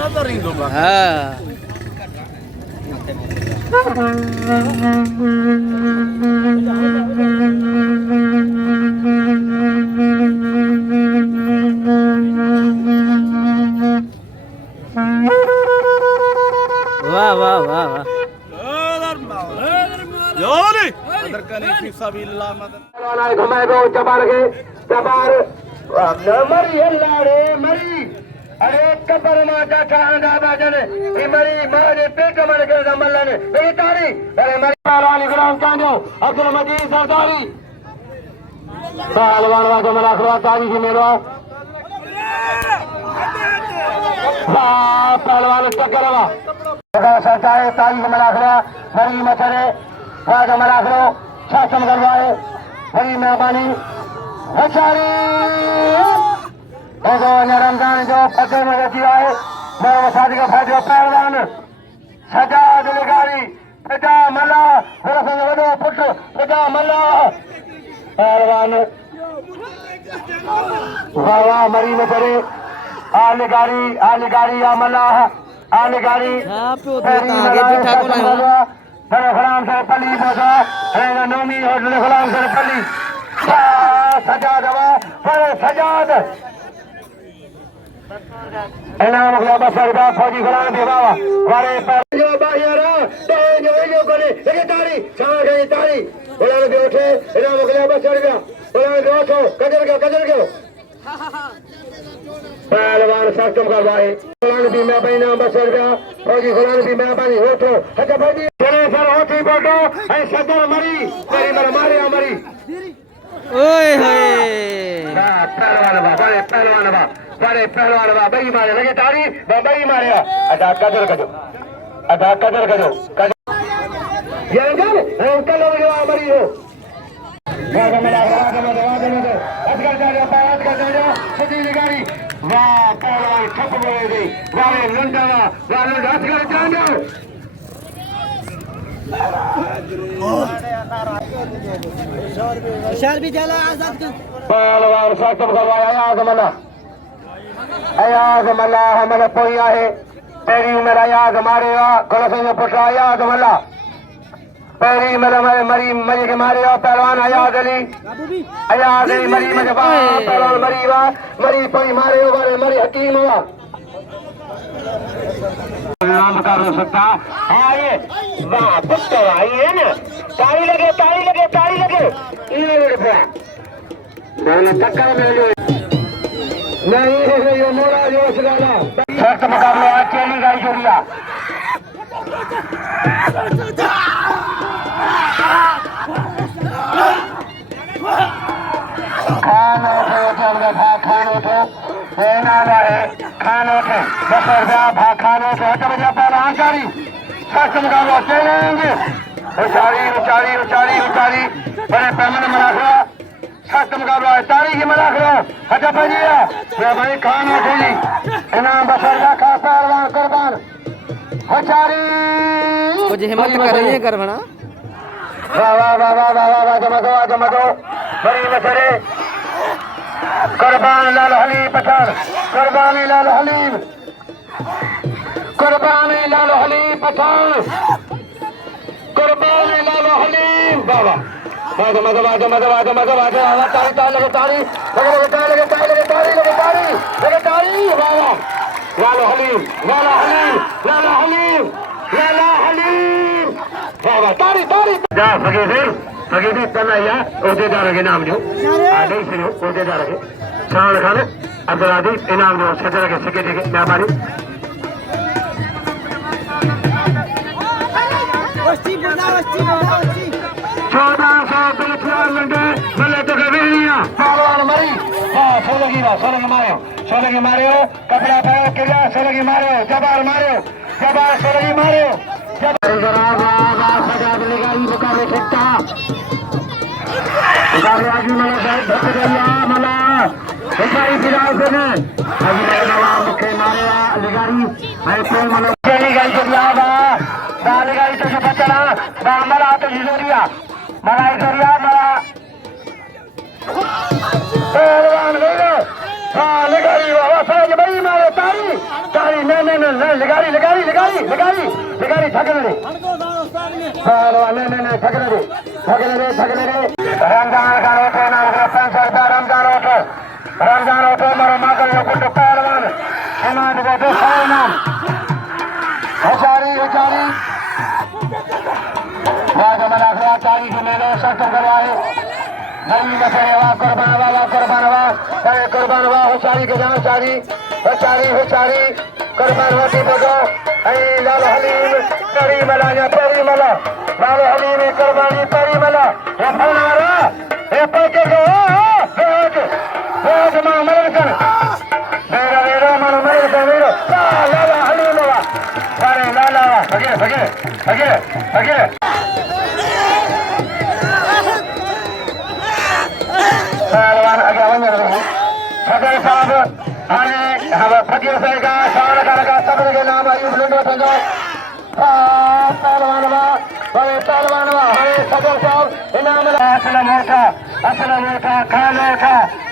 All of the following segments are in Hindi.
नजर ईंदो बा हाँ वाह वाह वाह वाह योनी अदर कने फी सबिल्लाह मदद वाला घुमाए गो जबार के जबार मरी लाड़े मरी अरे कबर माता चांदा बाजने ई मरी मारे पेट मन के जमलन मेरी तारी अरे मरी वाली ग्राम चांदो अब्दुल मजीद सरदारी पहलवान वा जमला खवा तारी की मेरो पहलवान टकरवा सरता है तारी जमला खवा मरी मचरे वा जमला खवा शासन करवाए बड़ी मेहरबानी हजारी रमजान जो फतेह में रची है मेरे शादी का फायदा पहलवान सजाद लिगारी पिता मल्ला वडो पुट पिता मल्ला पहलवान वाह वाह मरी में करे आलिगारी या मल्ला आलिगारी आगे बैठा को ना बड़े गुलाम से पली पहुंचा है नौमी होटल गुलाम से पली सजाद बड़े सजाद इनाम अगला बसर का फौजी गुलाम के बाबा वारे जो बाहियारा जो करे लगे तारी छाड़ गई तारी गुलाम के उठे इनाम अगला बसर का गुलाम के उठो कजर गयो पहलवान सख्तम करवाए गुलाम भी मैं बहना बसर का फौजी गुलाम भी मैं बनी उठो अच्छा फौजी चले सर होती बोटो ऐ सदर मरी तेरी मर मारे मरी ओए होए पहलवान बड़े पहलवान बई मारे लगे तारी बई मारे अदा कदर कजो ये अंकल हो मरी हो वाह पहलवान ठप बोले गई वाले लुंडा असगर जान जाओ भी चला आजाद पहलवान सख्तम करवाया अयाज मल्ला हमारे पोया है पैरी मेरा याद मारे गलत में पुछा याद मल्ला पैरी मेरा मरी मरी के मारे पहलवान अयाज अली मरी मजे पहलवान मरी पोई मारे मरी हकीम हुआ नाम कर सकता आइए वाह पुत्र आइए ना ताली लगे मैंने टक्कर में नहीं ये मोड़ा जो सगाला सख्त मुकाबला आज चली गई जोड़िया खान उठो खान उठो बजा पहला आचारी सख्त मुकाबला चलेंगे उचारी बड़े पैमाने मना सख्त मुकाबला है तारीख में रख लो अच्छा भजिया मैं भाई खान उठेगी इनाम बसरगा का पहलवान कुर्बान हचारी कुछ हिम्मत कर रही है करवना वाह जमा दो बड़ी मसरे कुर्बान लाल हलीम पठान कुर्बानी लाल हलीम पठान कुर्बानी लाल हलीम बाबा इनाम जो उहदेदार खे शान खान अब्दुल इनाम जो सदर के सेक्रेटरी के मेहरबानी 1400 लंडे भले तो कबीरिया पहलवान मरी सोलह की मारे कपड़ा पायो क्रिया सोलह की मारे जबार सोलह की मारे सजाद निगारी मुकाबले ठिकता आगे मला बेचारी फिराव से ने आगे मला मुखे मारे निगारी ऐसे मला निगारी के लावा निगारी तो से बचना मला तो जिजोरिया मला पहलवान हाँ लगारी वाह फौज बड़ी मारो तारी तारी नहीं लगारी लगारी लगारी लगारी लगारी ठगने रे हाँ नहीं ठगने रे रमजान का उठे ना पेंशन का रमजान उठे मारो माकर यो कुछ पहलवान इमाम को दो नाम हजारी बाद में आखिर तारीख में ले सकते करवाए नई बसरेवा कुर्बानवा करे कुर्बानवा होशारी के जान होशारी कुर्बानवा की बगो ऐ लाल हलीम परिमला या परिमला लाल हलीम कुर्बानी परिमला ये फलनारा ये पके को रोज मां मरकन मेरा मन मरकन मेरा लाल हलीम वा अरे लाला भगे पहलवान आगे बंद रहे फकीर साहब आने हम फकीर साहब का शान का सब्र के नाम आयु लंडो संजो पहलवान हरे सदर साहब इनाम असलम खाना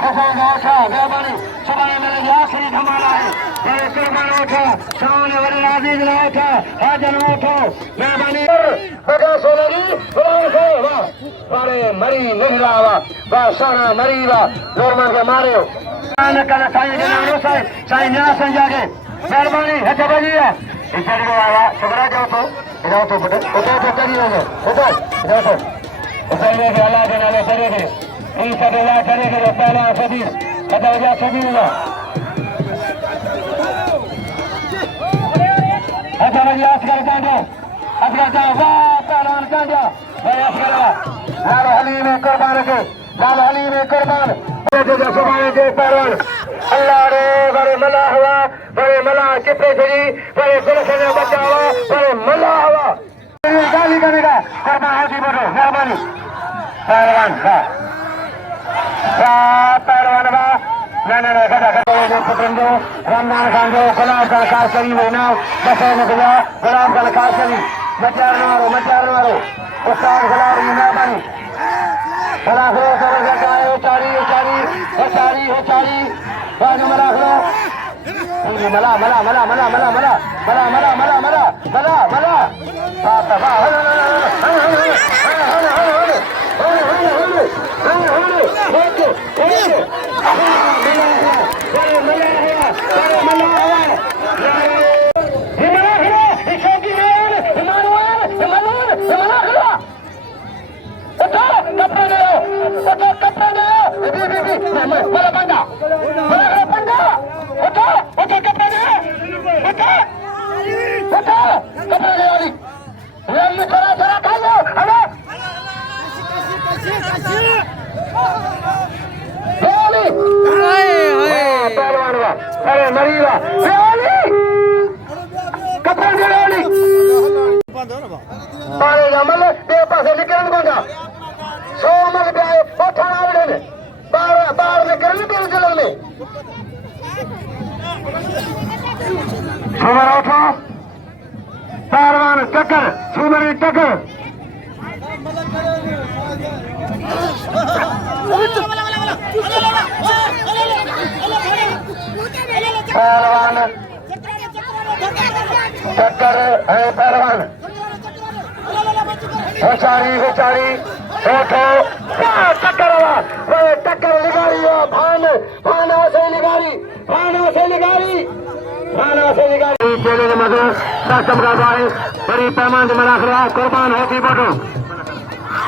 खुशा मेहरबानी सुबह मेरे आखिरी धमाला है बड़े कुर्बान उठो शान वाले आजीज ना उठो हाजन उठो मेहरबानी बगा सोलरी गुलाम से वाह मरी निहलावा वाह सोना मरी वाह नॉर्मल के मारे हो कल साईं के नाम से साईं न्यास संजागे मेहरबानी है बजिया इधर को आवा सबरा जाओ तो बेटे तो करिए जाओ तो उधर के अल्लाह के नाम करेंगे इन सब अल्लाह करेंगे तो पहला सदी पता हो जा सदी होगा अच्छा भाई असगर जाओ वाह पहलवान जाओ भाई असगर लाल हलीम कुर्बान के लाल हलीम कुर्बान सुभाने के पहलवान अल्लाह रे बड़े मला हुआ बड़े मला कितने थी बड़े गुलशन बच्चा हुआ बड़े मला हुआ गाली करेगा कुर्बान हाथी बोलो मेहरबानी पहलवान पहलवान नहीं गदा पुत्रंदो रमजान खान जो गुलाब का खास करी होना बसे में गया गुलाब का खास करी मचार मारो उस्ताद गुलाब की मेहरबानी खड़ा करो सर जगाए उचारी बाद में रख लो मला पहलवान टक्कर सुमरी टक्कर पहलवान टक्कर है पहलवान होचारी उठो टक्कर टक्कर लिगारी भाना से लिगारी बड़ी पैमान में रख रहा कुर्बान होती बोलो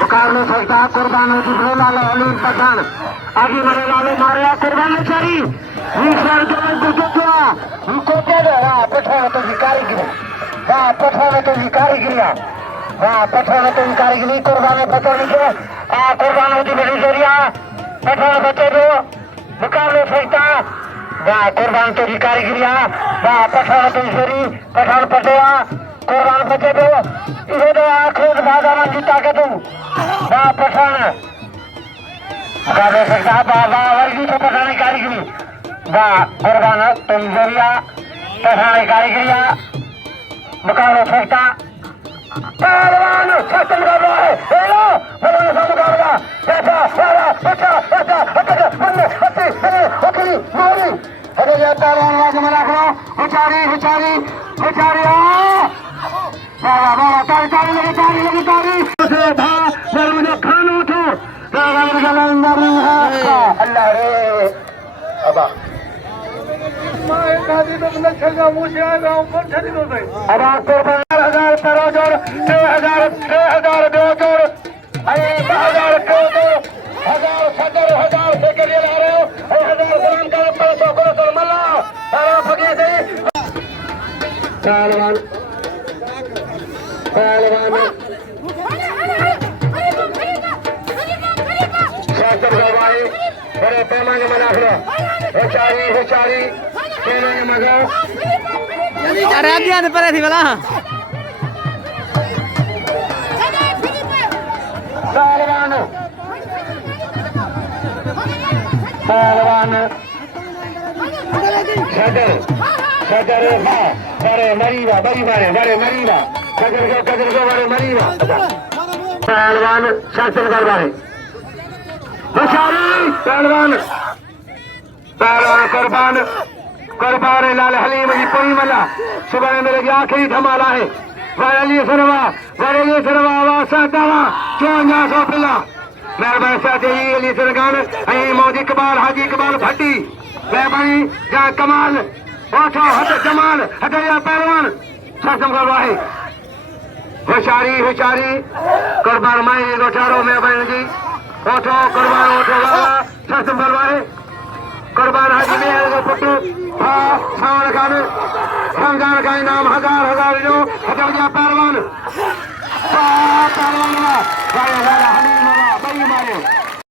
मुकाबले सकता कुर्बान होती बोलो लालो अलीम पठान आगे मरे लालो मारे कुर्बान चारी कारीगिरी कुर्बान बचोनी कुर्बान होती बड़ी जरिया पठान बचे दो मुकाबले सकता वाह कुर्बान तेरी कारीगिरी वाह पठान तेरी शरी पठान पटेवा कुर्बान बचे दो इसे तो आखिर बाजार जीता के तुम वाह पठान मुकाबले सकता वाह वर्गी तो पठानी कारीगिरी वाह कुर्बान तेरी जरिया पठानी कारीगिरी मुकाबले सकता पहलवान सत्य मुकाबला है मुकाबला बंदे हत्ती हरे ओखली मोरी हरे या पहलवान आवाज में रख लो हुचारी हुचारी हुचारी बाबा बाबा तारी तारी लगी तारी था मेरे मुझे खाना उठो अल्लाह रे अबा अब आपको 12,000 करो जोड़ 6,000 दो जोड़ 1,000 क्यों दो 1,000 से के लिए ला रहे हो 1,000 ग्राम का 500 मल्ला सारा फकीर से पहलवान शासन गवाही बड़े पैमाने में रख लो हुचारी कहने में मजा जल्दी अरे आगे आने पर थी वाला पहलवान सदर बड़े मरीवा बड़े मरीवा सदर को बड़े मरीवा पहलवान शासन करवाए पहलवान कुर्बान लाल हलीम जी कोई मला सुबह मेरे की आखिरी धमाला है वरली सरवा वासा दवा 5400 पिला मेहरबानी साथी अली सरगान ऐं मौजी इकबाल हाजी इकबाल भट्टी मेहरबानी जा कमाल ओठो हद जमाल हदया पहलवान शासन करवाए हुशारी कुर्बान माई गोठारो मेहरबानी जी ओठो कुर्बान वाला शासन करवाए कुर्बान हाजी मेहर को पुटू शान खान रमजान का इनाम 1,000 जो हजरिया पहलवान हलीम बाबा बई मारे